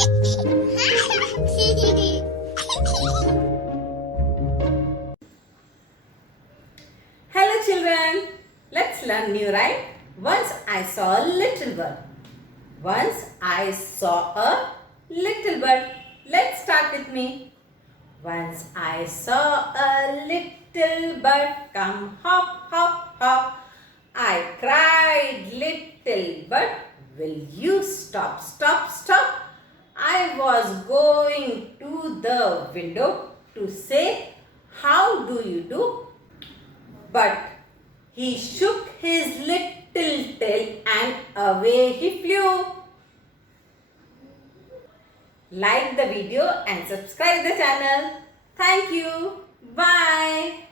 Hello children, let's learn new rhyme. Once I saw a little bird. Once I saw a little bird. Let's start with me. Once I saw a little bird come hop, hop, hop. I cried, little bird, will you stop, stop, stop? I was going to the window to say, how do you do? But he shook his little tail and away he flew. Like the video and subscribe the channel. Thank you. Bye.